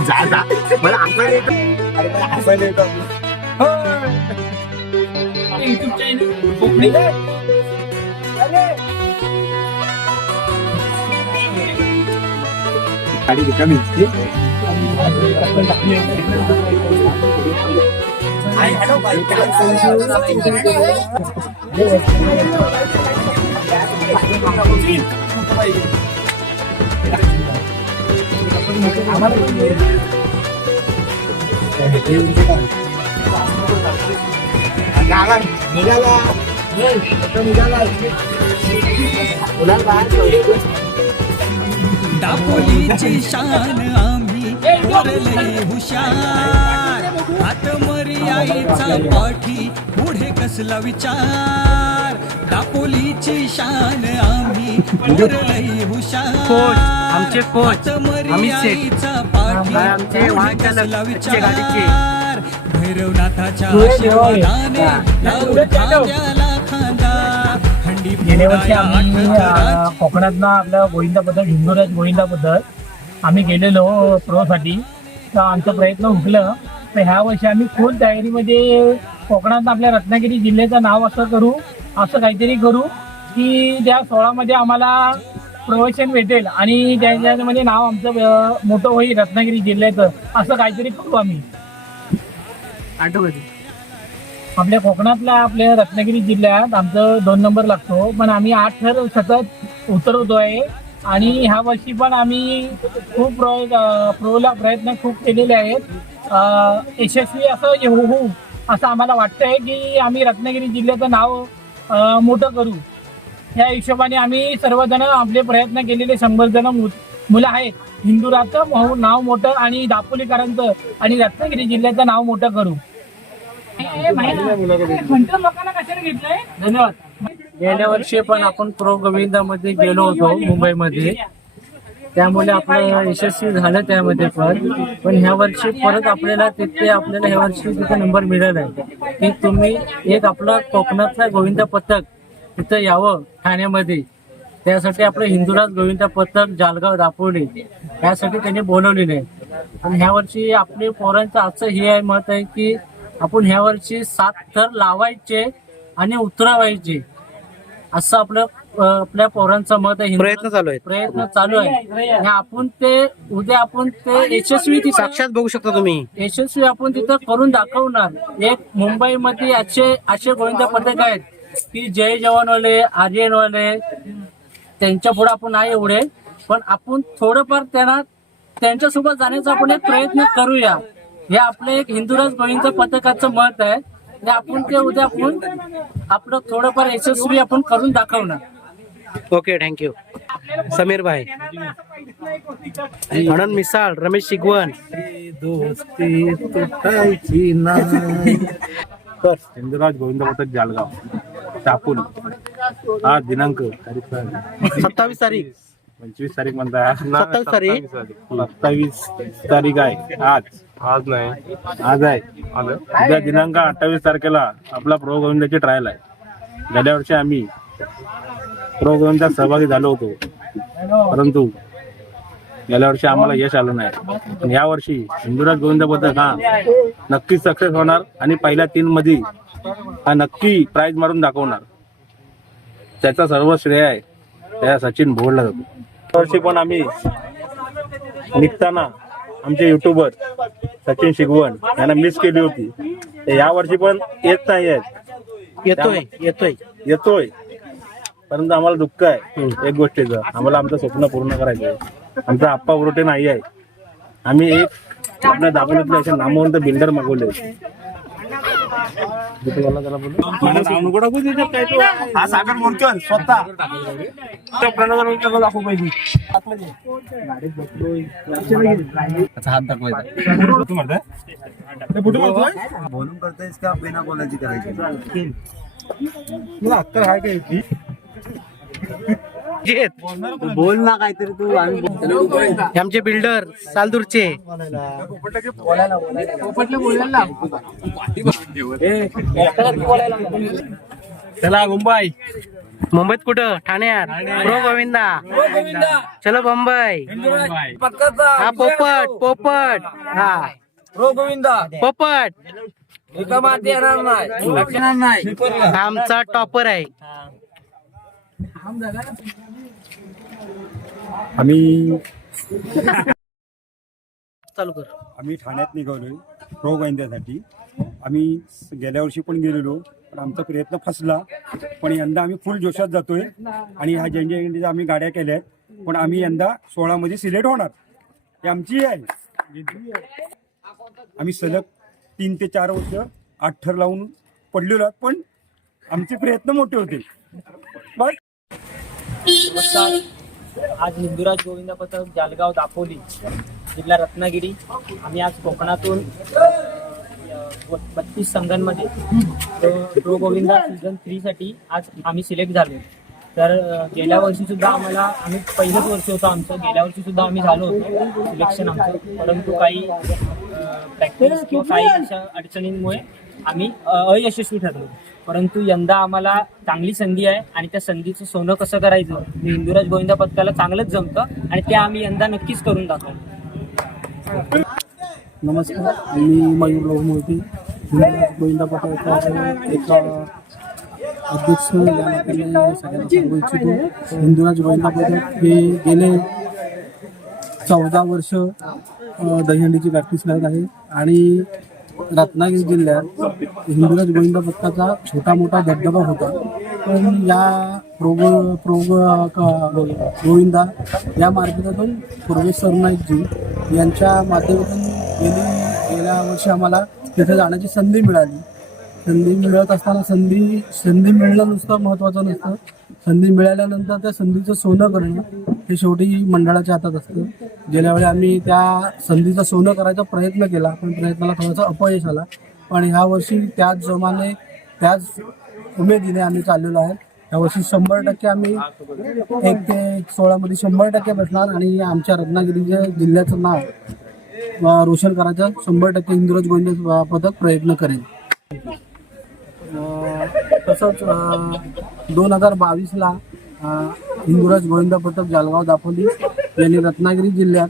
जा जा मला हसायला येतं अरे मला हसायला येतं युट्यूब चॅनल कोकणी गाडी रिकामी दिसते निघाला निघाला निघाला मुलाला बाहेर ठेव. दापोलीची शान आम्ही वरले हुशार हात मरी आईचा पाठी पुढे कसला विचार? दापोलीची शान आम्ही वरले हुशार. आमचे कोच. आईचा पाठी पुढे कसला. विचार? भैरवनाथाच्या. आशीर्वादाने खांद्याला खांदा. हंडी गेल्या वर्षी फोडाया आम्ही कोकणातनं आपल्या गोविंदा पद्धत हिंदुराज गोविंदा पद्धत आम्ही गेलेलो प्रोसाठी तर आमचा प्रयत्न हुकलं. तर ह्या वर्षी आम्ही फुल तयारीमध्ये कोकणात आपल्या रत्नागिरी जिल्ह्याचं नाव असं करू असं काहीतरी करू की त्या सोहळामध्ये आम्हाला प्रवचन भेटेल आणि त्याच्यामध्ये नाव आमचं मोठं होईल रत्नागिरी जिल्ह्याचं असं काहीतरी करू आम्ही. आपल्या कोकणातल्या आपल्या रत्नागिरी जिल्ह्यात आमचं दोन नंबर लागतो पण आम्ही आठ थर सतत उतरवतोय आणि ह्या वर्षी पण आम्ही खूप प्रोला प्रयत्न खूप केलेले आहेत. यशस्वी असं येऊ होऊ असं आम्हाला वाटतंय की आम्ही रत्नागिरी जिल्ह्याचं नाव मोठं करू. या हिशोबाने आम्ही सर्वजण आपले प्रयत्न केलेले शंभर जण मुलं आहेत. हिंदुराचं नाव मोठं आणि दापोलीकरांचं आणि रत्नागिरी जिल्ह्याचं नाव मोठं करू. लोकांना कशाला घेतलंय? धन्यवाद. गेल्या वर्षी पण आपण प्रो गोविंदामध्ये गेलो होतो मुंबईमध्ये. त्यामुळे आपलं यशस्वी झालं त्यामध्ये पण. पण ह्या वर्षी परत आपल्याला तिथे आपल्याला ह्या वर्षी तिथे नंबर मिळाला आहे. की तुम्ही एक आपलं कोकणातला गोविंदा पथक तिथं यावं ठाण्यामध्ये. त्यासाठी आपलं हिंदुराज गोविंदा पथक जालगाव दापोली यासाठी त्यांनी बोलवलेले आहे. आणि ह्या वर्षी आपले पोरांचं आजचं हे आहे मत आहे की आपण ह्या वर्षी सात थर लावायचे आणि उतरवायचे. असं आपलं आपल्या पोरांचं मत आहे प्रयत्न चालू आहेत. प्रयत्न चालू आहे. आणि आपण ते उद्या आपण ते यशस्वी तिथं- साक्षात बघू शकता तुम्ही. यशस्वी आपण तिथं करून दाखवणार. एक मुंबईमध्ये असे असे गोविंद पथक आहेत की जय जवानवाले आर्यनवाले त्यांच्या पुढे आपण नाही एवढे पण आपण थोडंफार त्यांना त्यांच्यासोबत जाण्याचा आपण एक प्रयत्न करूया. हे आपलं एक हिंदुराज गोविंद पथकाचं मत आहे. आणि आपण ते उद्या आपण आपलं थोडंफार यशस्वी आपण करून दाखवणार. ओके थँक्यू समीर भाई. आनंद मिसाळ रमेश शिगवण. दोस्ती तुटायची नाही हिंदुराज गोविंद पथक जालगाव टापूल आज दिनांक? सत्तावीस तारीख. पंचवीस तारीख म्हणता सत्तावीस तारीख. सत्तावीस तारीख. आहे. आज. आज नाही. आज आहे. उद्या दिनांक अठ्ठावीस तारखेला आपला प्रो गोविंदाची ट्रायल आहे. गेल्या वर्षी आम्ही प्रो गोविंदात सहभागी झालो होतो. परंतु गेल्या वर्षी आम्हाला यश आलं नाही. पण या वर्षी हिंदुराज गोविंद पथक हा नक्कीच सक्सेस होणार आणि पहिल्या तीन मध्ये हा नक्की प्राइज मारून दाखवणार. त्याचा सर्व श्रेय आहे. त्या सचिन भोडला जातो. वर्षी पण आम्ही निघताना आमचे युट्यूबर सचिन शिगवण यांना मिस केली होती. या वर्षी पण येत नाही आहेत. येतोय येतोय. येतोय. परंतु आम्हाला दुःख आहे. एक गोष्टीचं. आम्हाला आमचं स्वप्न पूर्ण करायचं आहे. आमचा आप्पा उरोटे नाही आहे. आम्ही एक आपल्या दापोलीतले असे नामवंत बिल्डर मागवले. हा सागर मोरकर स्वतः. दाखवू पाहिजे. हात दाखवायचा. बोलून करतायस का बिना बोलायची करायची? तुला अक्कल आहे का. बोल ना काहीतरी तू आमचे बिल्डर सालदूरचे चला मुंबई. मुंबईत कुठं? ठाण्यात. प्रो गोविंदा. चलो मुंबई. हा पोपट पोपट. हा. पोपट. हा आमचा टॉपर आहे. आम्ही चालू कर. आम्ही ठाण्यात निघालोय प्रो गोविंद्यासाठी आम्ही गेल्या वर्षी पण गेलेलो पण आमचा प्रयत्न फसला. पण यंदा आम्ही फुल जोशात जातोय आणि ह्या जनजयंतीच्या आम्ही गाड्या केल्या आहेत पण आम्ही यंदा सोळामध्ये सिलेक्ट होणार. ही आमची आहे. आम्ही सलग तीन ते चार वर्ष अठ्ठर लावून पडलेलो आहोत पण आमचे प्रयत्न मोठे होते. बस. नमस्कार. आज हिंदुराज गोविंद पथक जालगाव दापोली जिल्हा रत्नागिरी. आम्ही आज कोकणातून बत्तीस संघांमध्ये प्रो- प्रो गोविंदा सीझन थ्रीसाठी आज आम्ही सिलेक्ट झालो. तर गेल्या वर्षी सुद्धा आम्हाला आम्ही पहिलंच वर्ष होतं आमचं. गेल्या वर्षी सुद्धा आम्ही झालो होतो सिलेक्शन आमचं. परंतु काही प्रॅक्टिस किंवा काही अशा अडचणींमुळे आम्ही अयशस्वी ठरलो. परंतु यंदा आम्हाला चांगली संधी आहे आणि त्या संधीचं सोनं कसं करायचं हे हिंदुराज गोविंदा पथकाला चांगलंच जमतं आणि ते आम्ही यंदा नक्कीच करून दाखवू. नमस्कार मी मयूर लोहमूर्ती हिंदुराज गोविंदा पथकाचा एक अध्यक्ष या नात्याने सगळ्यांना सांगू इच्छितो. हिंदुराज गोविंदा पथक हे गेले चौदा वर्ष दहीहंडीची प्रॅक्टिस करत आहे आणि रत्नागिरी जिल्ह्यात हिंदुराज गोविंद पथकाचा छोटा मोठा धबधबा होता. पण या प्रोग प्रोग गोविंदा या मार्गातून पूर्वेश सरनाईकजी यांच्या माध्यमातून गेली गेल्या वर्षी आम्हाला तिथे जाण्याची संधी मिळाली. संधी मिळत असताना संधी संधी मिळणं नुसतं महत्त्वाचं नसतं. संधी मिळाल्यानंतर त्या संधीचं सोनं करणं हे शेवटी मंडळाच्या हातात असतं. गेल्यावेळी आम्ही त्या संधीचं सोनं करायचा प्रयत्न केला पण प्रयत्नाला थोडासा अपयश आला. पण ह्या वर्षी त्याच जोमाने त्याच उमेदीने आम्ही चाललेलो आहे. यावर्षी शंभर टक्के आम्ही एक ते सोळामध्ये शंभर टक्के बसणार आणि आमच्या रत्नागिरीच्या जिल्ह्याचं नाव रोशन करायचं. शंभर टक्के इंद्रज गोविंद पथक प्रयत्न करेल. तसंच दोन हजार बावीसला हिंदुराज गोविंदा पथक जालगाव दापोली. यांनी रत्नागिरी जिल्ह्यात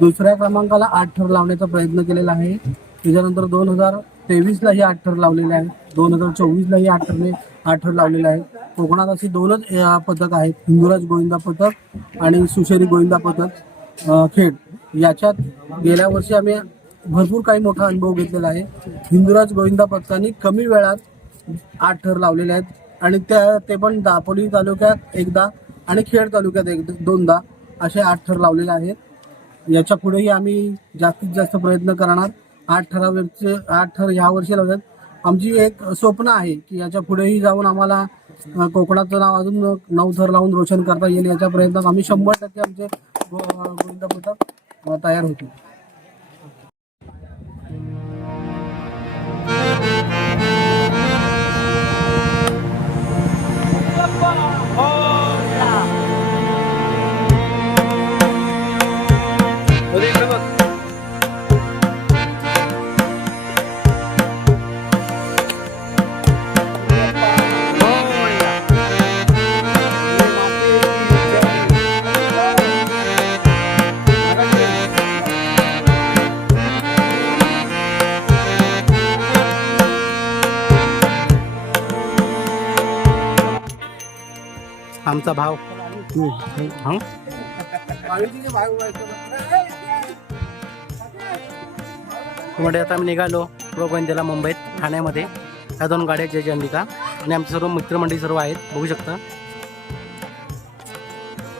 दुसऱ्या क्रमांकाला आठ ठर लावण्याचा प्रयत्न केलेला आहे. त्याच्यानंतर दोन हजार तेवीसला ही आठ ठर लावलेले आहे दोन हजार चोवीसला ही आठ ठरने आठ ठर लावलेले आहे कोकणात अशी दोनच पथक आहेत. हिंदुराज गोविंदा पथक आणि सुशेरी गोविंदा पथक खेड. याच्यात गेल्या वर्षी आम्ही भरपूर काही मोठा अनुभव घेतलेला आहे. हिंदुराज गोविंदा पथकाने कमी वेळात आठ ठर लावलेले आहेत. आणि त्या ते पण दापोली तालुक्यात एकदा आणि खेड तालुक्यात एक दोनदा. असे आठ ठर लावलेले आहेत. याच्या पुढेही आम्ही जास्तीत जास्त प्रयत्न करणार. आठ ठरावरचे आठ ठर ह्या वर्षी लावतात आमची एक स्वप्न आहे की याच्या पुढेही जाऊन आम्हाला कोकणाचं नाव अजून नऊ थर लावून रोशन करता येईल याच्या प्रयत्नात आम्ही शंभर टक्के आमचे गोविंद पथक तयार होतील. आमचा भाव? हं? म्हणजे आता आम्ही निघालो प्रो गोविंदेला मुंबईत ठाण्यामध्ये. ह्या दोन गाड्या जय चंडिका आणि आमचे सर्व मित्रमंडळी सर्व आहेत बघू शकता.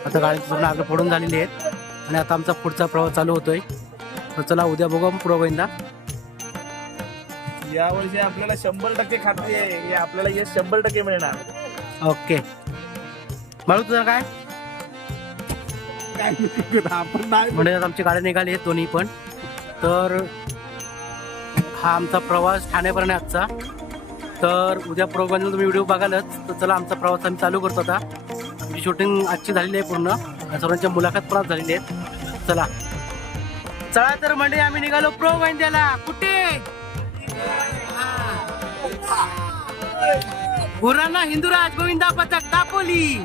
आता गाड्यांची सर्व आग फोडून झालेली आहेत. आणि आता आमचा पुढचा प्रवास चालू होतोय. तर चला उद्या बघू आपण प्रो गोविंदा यावर्षी आपल्याला शंभर टक्के खात्री आहे. आपल्याला यश शंभर टक्के मिळणार. ओके. बाळू तुझं काय? म्हणजे आता आमची गाड्या निघाली आहेत दोन्ही पण. तर हा आमचा प्रवास ठाण्यापर्यंत आहे आजचा. तर उद्या प्रोग्राम तुम्ही व्हिडिओ बघालच तर चला आमचा प्रवास आम्ही चालू करतो आता. आमची शूटिंग आजची झालेली आहे पूर्ण. सर्वांच्या मुलाखत पण झालेली आहेत. चला. चला तर म्हणजे आम्ही निघालो प्रो गोविंद्याला कुठे? गुरांना हिंदुराज गोविंदा पथक दापोली.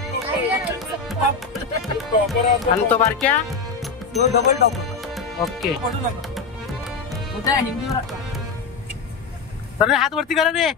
आणि तो बारक्या डबल टॉपर ओके तर हात वरती करा रे.